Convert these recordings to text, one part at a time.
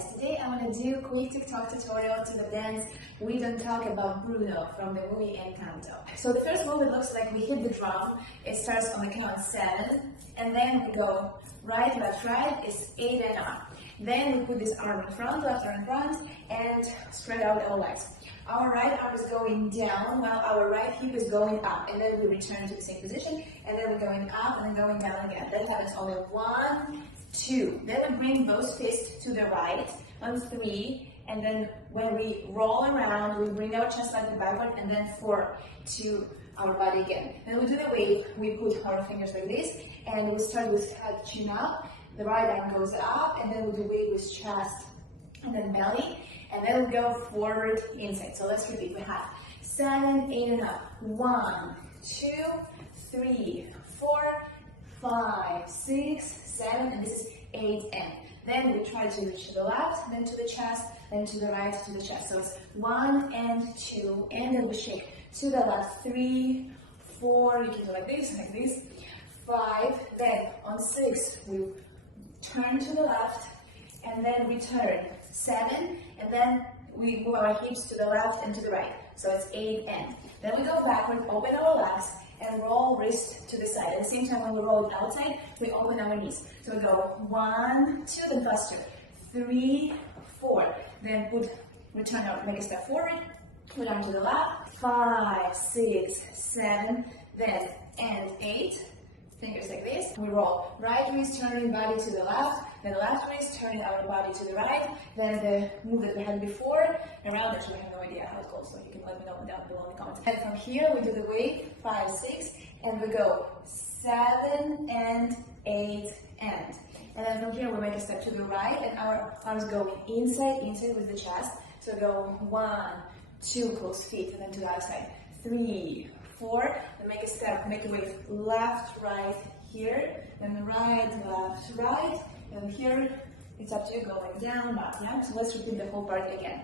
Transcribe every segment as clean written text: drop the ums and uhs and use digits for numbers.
guys, today I want to do a quick TikTok tutorial to the dance We Don't Talk About Bruno from the movie Encanto. So the first move, it looks like we hit the drum. It starts on the count 7, and then we go right, left, right, is 8 and up. Then we put this arm in front, left arm in front, and spread out our legs. Our right arm is going down while our right hip is going up, and then we return to the same position, and then we're going up and then going down again. That happens only 1, 2. Then we bring both fists to the right on 3, and then when we roll around, we bring our chest slightly backward, and then 4 to our body again. Then we do the wave. We put our fingers like this, and we start with head, chin up. The right arm goes up, and then we do wave with chest and then belly, and then we go forward inside. So let's repeat. We have 7, 8 and up. 1, 2, 3, 4, 5, 6, 7, and this is 8 and. Then we try to reach to the left, then to the chest, then to the right, to the chest. So it's 1 and 2, and then we shake to the left. 3, 4, you can do like this, 5. Then on 6, we turn to the left, and then we turn 7, and then we move our hips to the left and to the right. So it's 8 and. Then we go backward, open our legs, and roll wrist to the side. At the same time, when we roll it outside, we open our knees. So we go 1, 2, then faster. 3, 4. Then return our, make a step forward, put arm to the left. 5, 6, 7, then and 8. Fingers like this. We roll right wrist turning body to the left, then left wrist turning our body to the right, then the move that we had before, around. Actually, I have no idea how it goes, so you can let me know down below in the comments. And from here, we do the wave, 5, 6, and we go 7 and 8 and. And then from here, we make a step to the right, and our arms go inside with the chest. So go 1, 2, close feet, and then to the other side. 3, 4, then make a step, make a wave, left, right, here, then right, left, right, and here, it's up to you, going down, up, yeah? So let's repeat the whole part again.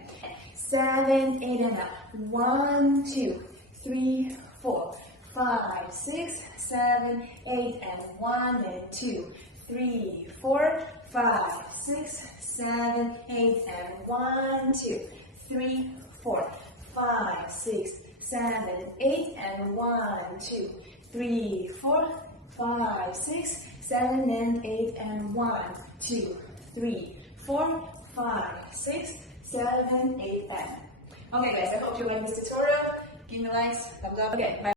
7, 8, and up. 1, 2, 3, 4, 5, 6, 7, 8, and 1, and 2, 3, 4, 5, 6, 7, 8, and 1, 2, 3, 4, 5, 6, 7, 8, and 1, 2, 3, 4, 5, 6, 7, and 8, and 1, 2, 3, 4, 5, 6, 7, 8, and. Okay guys, I hope you like this tutorial. Give me likes, thumbs up. Okay, bye.